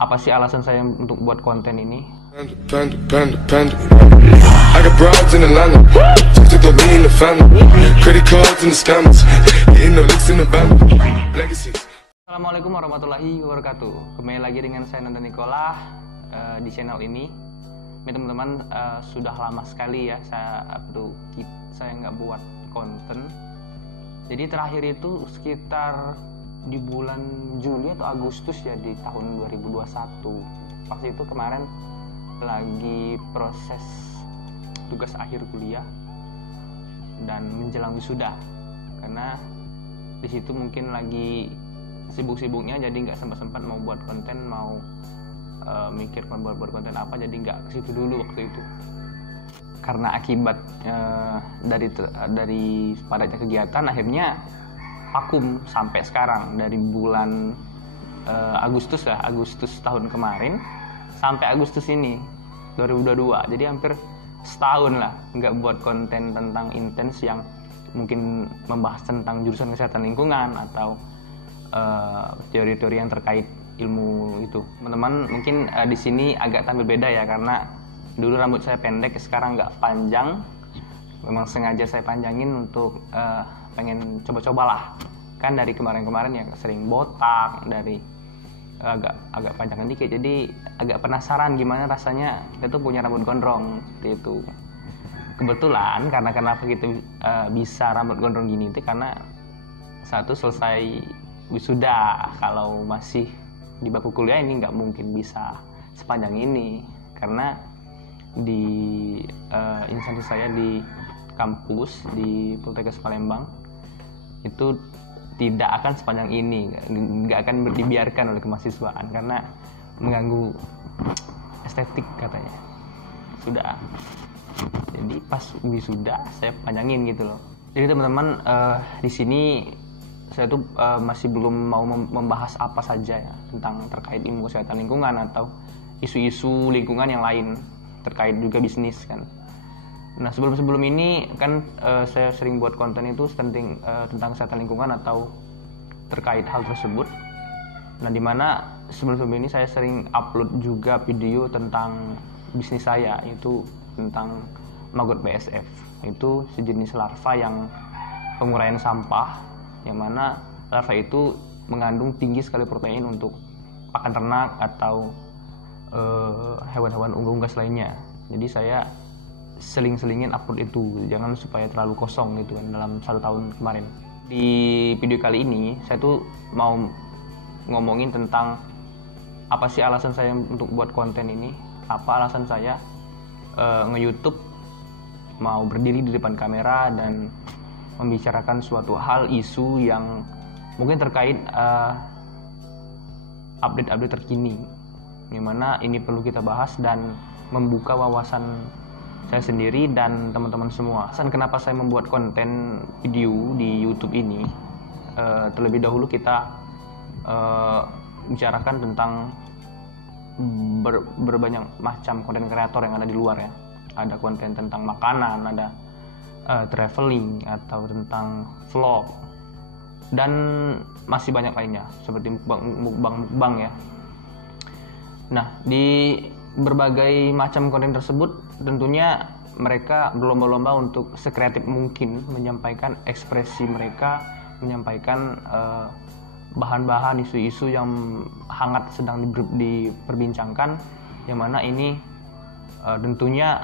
apa sih alasan saya untuk buat konten ini. Assalamualaikum warahmatullahi wabarakatuh. Kembali lagi dengan saya Nanda Nikola di channel ini. Teman-teman, sudah lama sekali ya saya nggak buat konten. Jadi terakhir itu sekitar di bulan Juli atau Agustus ya, di tahun 2021. Pas itu kemarin lagi proses tugas akhir kuliah dan menjelang wisuda, karena di situ mungkin lagi sibuk-sibuknya, jadi nggak sempat mau buat konten, mau mikir buat konten apa, jadi nggak ke situ dulu waktu itu. Karena akibat dari padatnya kegiatan, akhirnya vakum sampai sekarang, dari bulan Agustus tahun kemarin sampai Agustus ini 2022. Jadi hampir setahun lah nggak buat konten tentang intens yang mungkin membahas tentang jurusan kesehatan lingkungan atau teori-teori yang terkait ilmu itu. Teman-teman mungkin di sini agak tampil beda ya, karena dulu rambut saya pendek, sekarang nggak panjang. Memang sengaja saya panjangin untuk pengen coba-cobalah, kan dari kemarin-kemarin yang sering botak, dari agak panjang dikit, jadi agak penasaran gimana rasanya kita tuh punya rambut gondrong seperti itu. Kebetulan karena kenapa gitu bisa rambut gondrong gini itu karena satu, selesai wisuda. Kalau masih di bangku kuliah ini nggak mungkin bisa sepanjang ini, karena di instansi saya di kampus di Poltekkes Palembang itu tidak akan sepanjang ini, nggak akan dibiarkan oleh kemahasiswaan karena mengganggu estetik katanya. Sudah, jadi pas wisuda saya panjangin gitu loh. Jadi teman-teman, di sini saya tuh masih belum mau membahas apa saja ya tentang terkait ilmu kesehatan lingkungan atau isu-isu lingkungan yang lain, terkait juga bisnis kan. Nah, sebelum ini kan saya sering buat konten itu tentang kesehatan lingkungan atau terkait hal tersebut. Nah, dimana sebelum ini saya sering upload juga video tentang bisnis saya, itu tentang maggot BSF. Itu sejenis larva yang penguraian sampah, yang mana larva itu mengandung tinggi sekali protein untuk pakan ternak atau hewan-hewan unggas lainnya. Jadi saya seling-selingin upload itu, jangan supaya terlalu kosong gitu kan dalam 1 tahun kemarin. Di video kali ini saya tuh mau ngomongin tentang apa sih alasan saya untuk buat konten ini, apa alasan saya nge-YouTube, mau berdiri di depan kamera dan membicarakan suatu hal, isu yang mungkin terkait update-update terkini, dimana ini perlu kita bahas dan membuka wawasan saya sendiri dan teman-teman semua. Alasan kenapa saya membuat konten video di YouTube ini, terlebih dahulu kita bicarakan tentang berbanyak macam konten kreator yang ada di luar ya. Ada konten tentang makanan, ada traveling atau tentang vlog, dan masih banyak lainnya seperti mukbang ya. Nah, di berbagai macam konten tersebut tentunya mereka berlomba-lomba untuk sekreatif mungkin menyampaikan ekspresi mereka, menyampaikan bahan-bahan isu-isu yang hangat sedang diperbincangkan, yang mana ini tentunya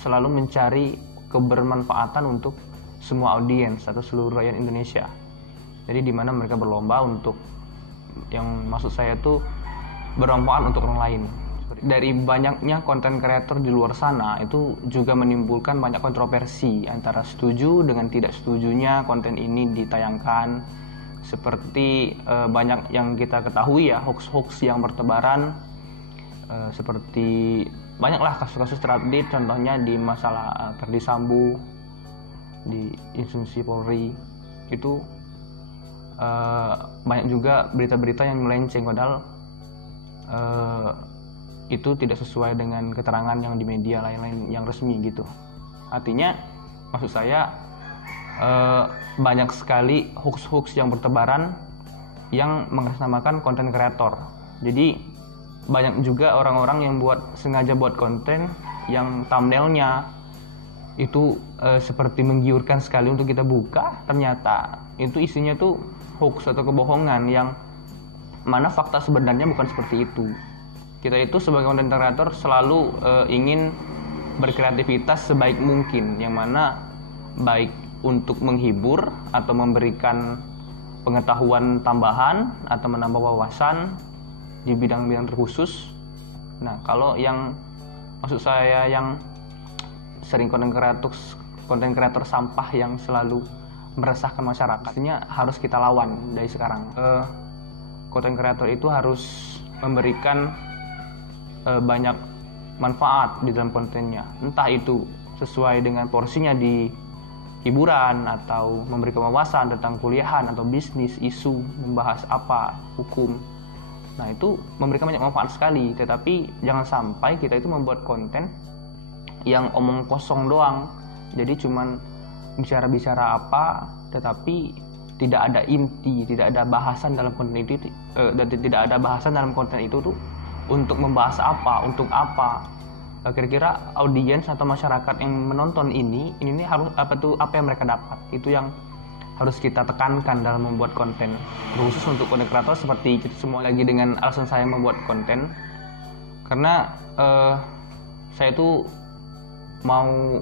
selalu mencari kebermanfaatan untuk semua audiens atau seluruh rakyat Indonesia. Jadi di mana mereka berlomba untuk, yang maksud saya itu bermanfaat untuk orang lain. Dari banyaknya konten kreator di luar sana itu juga menimbulkan banyak kontroversi antara setuju dengan tidak setujunya konten ini ditayangkan. Seperti banyak yang kita ketahui ya, hoax-hoax yang bertebaran, seperti banyaklah kasus-kasus terupdate, contohnya di masalah Verdi Sambo, di instansi Polri itu banyak juga berita-berita yang melenceng, padahal itu tidak sesuai dengan keterangan yang di media lain-lain yang resmi gitu. Artinya maksud saya banyak sekali hoax-hoax yang bertebaran yang mengatasnamakan konten kreator. Jadi banyak juga orang-orang yang sengaja buat konten yang thumbnailnya itu seperti menggiurkan sekali untuk kita buka, ternyata itu isinya tuh hoax atau kebohongan yang mana fakta sebenarnya bukan seperti itu. Kita itu sebagai content creator selalu ingin berkreativitas sebaik mungkin, yang mana baik untuk menghibur atau memberikan pengetahuan tambahan atau menambah wawasan di bidang-bidang terkhusus. Nah, kalau yang maksud saya yang sering konten kreator sampah yang selalu meresahkan masyarakat, artinya harus kita lawan dari sekarang. Konten kreator itu harus memberikan banyak manfaat di dalam kontennya, entah itu sesuai dengan porsinya di hiburan atau memberikan wawasan tentang kuliahan atau bisnis, isu, membahas apa, hukum. Nah, itu memberikan banyak manfaat sekali, tetapi jangan sampai kita itu membuat konten yang omong kosong doang. Jadi cuman bicara-bicara apa, tetapi tidak ada inti, tidak ada bahasan dalam konten itu, dan tidak ada bahasan dalam konten itu tuh untuk membahas apa, untuk apa. Kira-kira audiens atau masyarakat yang menonton ini harus apa yang mereka dapat. Itu yang harus kita tekankan dalam membuat konten, khusus untuk konten kreator seperti kita semua. Lagi dengan alasan saya membuat konten karena saya itu mau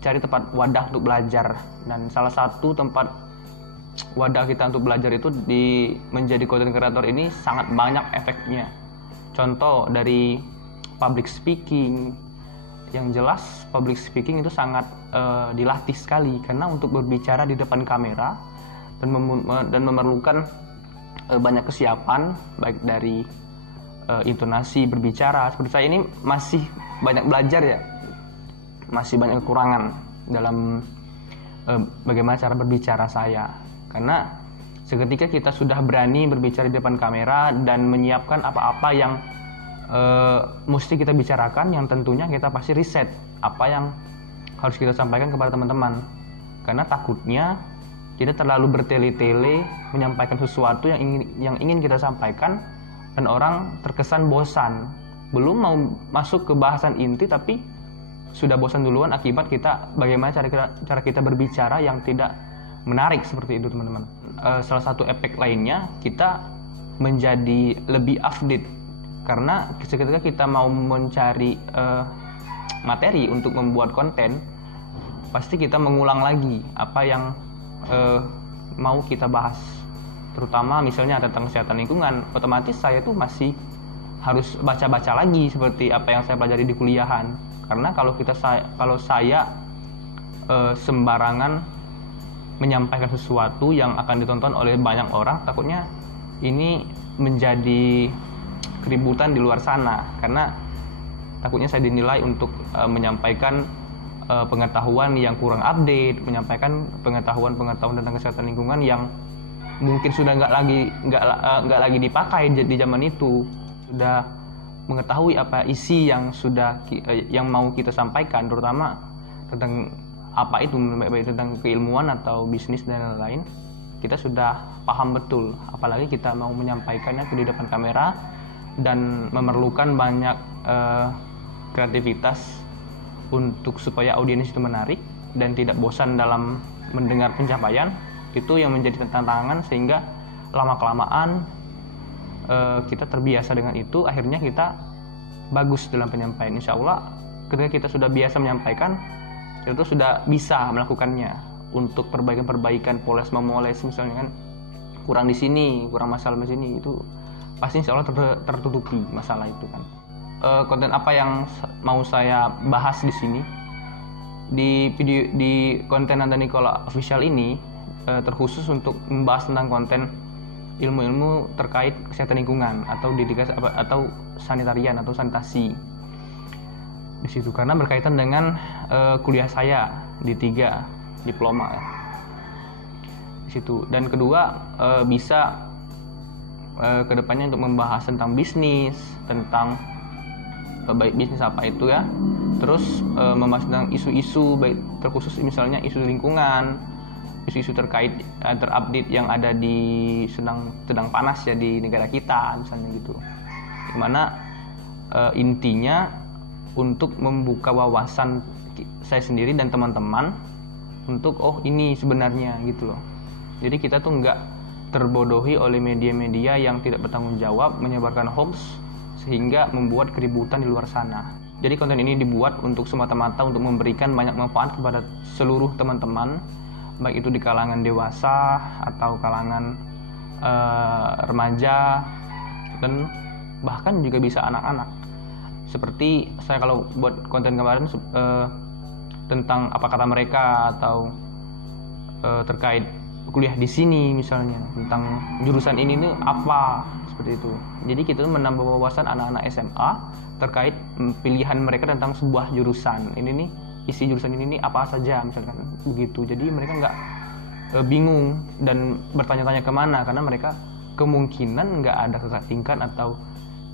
cari tempat wadah untuk belajar, dan salah satu tempat wadah kita untuk belajar itu menjadi konten kreator ini sangat banyak efeknya. Contoh dari public speaking, yang jelas public speaking itu sangat dilatih sekali, karena untuk berbicara di depan kamera dan memerlukan banyak kesiapan, baik dari intonasi berbicara. Seperti saya ini masih banyak belajar ya, masih banyak kekurangan dalam bagaimana cara berbicara saya, karena seketika kita sudah berani berbicara di depan kamera dan menyiapkan apa-apa yang mesti kita bicarakan, yang tentunya kita pasti riset apa yang harus kita sampaikan kepada teman-teman, karena takutnya kita terlalu bertele-tele menyampaikan sesuatu yang ingin kita sampaikan dan orang terkesan bosan, belum mau masuk ke bahasan inti tapi sudah bosan duluan akibat kita bagaimana cara kita berbicara yang tidak menarik. Seperti itu teman-teman. Salah satu efek lainnya, kita menjadi lebih update, karena ketika kita mau mencari materi untuk membuat konten, pasti kita mengulang lagi apa yang mau kita bahas. Terutama misalnya tentang kesehatan lingkungan, otomatis saya tuh masih harus baca-baca lagi seperti apa yang saya pelajari di kuliahan. Karena kalau saya sembarangan menyampaikan sesuatu yang akan ditonton oleh banyak orang, takutnya ini menjadi keributan di luar sana, karena takutnya saya dinilai untuk menyampaikan pengetahuan yang kurang update, menyampaikan pengetahuan tentang kesehatan lingkungan yang mungkin sudah nggak lagi dipakai di zaman itu. Sudah mengetahui apa isi yang mau kita sampaikan, terutama tentang apa itu, baik tentang keilmuan atau bisnis dan lain-lain, kita sudah paham betul. Apalagi kita mau menyampaikannya di depan kamera dan memerlukan banyak kreativitas untuk supaya audiens itu menarik dan tidak bosan dalam mendengar pencapaian. Itu yang menjadi tantangan, sehingga lama-kelamaan kita terbiasa dengan itu, akhirnya kita bagus dalam penyampaian. Insya Allah ketika kita sudah biasa menyampaikan, kita tuh sudah bisa melakukannya untuk perbaikan-perbaikan, poles-memoles misalnya kan, kurang di sini, kurang masalah di sini, itu pasti insya Allah tertutupi masalah itu kan. Konten apa yang mau saya bahas di sini di konten Nanda Nikola Official ini terkhusus untuk membahas tentang konten ilmu-ilmu terkait kesehatan lingkungan atau sanitarian atau sanitasi di situ, karena berkaitan dengan kuliah saya di 3 diploma ya, di situ. Dan kedua, bisa kedepannya untuk membahas tentang bisnis, tentang baik bisnis apa itu ya, terus membahas tentang isu-isu baik terkhusus misalnya isu lingkungan, isu-isu terkait terupdate yang ada sedang panas ya di negara kita misalnya gitu, dimana intinya untuk membuka wawasan saya sendiri dan teman-teman untuk ini sebenarnya gitu loh. Jadi kita tuh nggak terbodohi oleh media-media yang tidak bertanggung jawab menyebarkan hoax sehingga membuat keributan di luar sana. Jadi konten ini dibuat untuk semata-mata untuk memberikan banyak manfaat kepada seluruh teman-teman, baik itu di kalangan dewasa atau kalangan remaja, dan bahkan juga bisa anak-anak. Seperti saya kalau buat konten kemarin tentang apa kata mereka atau terkait kuliah di sini misalnya, tentang jurusan ini tuh apa, seperti itu. Jadi kita tuh menambah wawasan anak-anak SMA terkait pilihan mereka tentang sebuah jurusan. Ini nih isi jurusan ini nih apa saja misalkan begitu. Jadi mereka nggak bingung dan bertanya-tanya kemana, karena mereka kemungkinan nggak ada kakak tingkat atau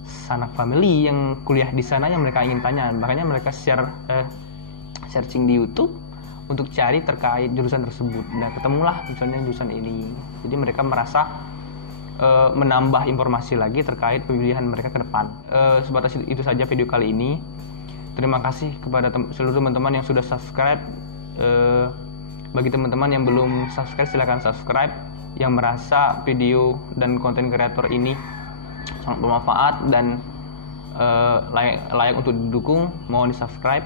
sanak family yang kuliah di sana yang mereka ingin tanya. Makanya mereka searching di YouTube untuk cari terkait jurusan tersebut. Nah, ketemulah misalnya jurusan ini. Jadi mereka merasa menambah informasi lagi terkait pilihan mereka ke depan. Sebatas itu saja video kali ini. Terima kasih kepada seluruh teman-teman yang sudah subscribe. Bagi teman-teman yang belum subscribe, silakan subscribe. Yang merasa video dan konten kreator ini sangat bermanfaat dan layak untuk didukung, mohon di subscribe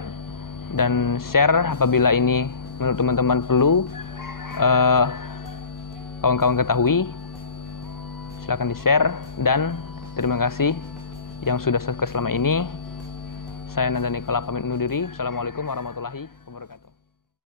dan share apabila ini menurut teman-teman perlu kawan-kawan ketahui. Silakan di share dan terima kasih yang sudah subscribe selama ini. Saya Nanda Nikola pamit undur diri. Assalamualaikum warahmatullahi wabarakatuh.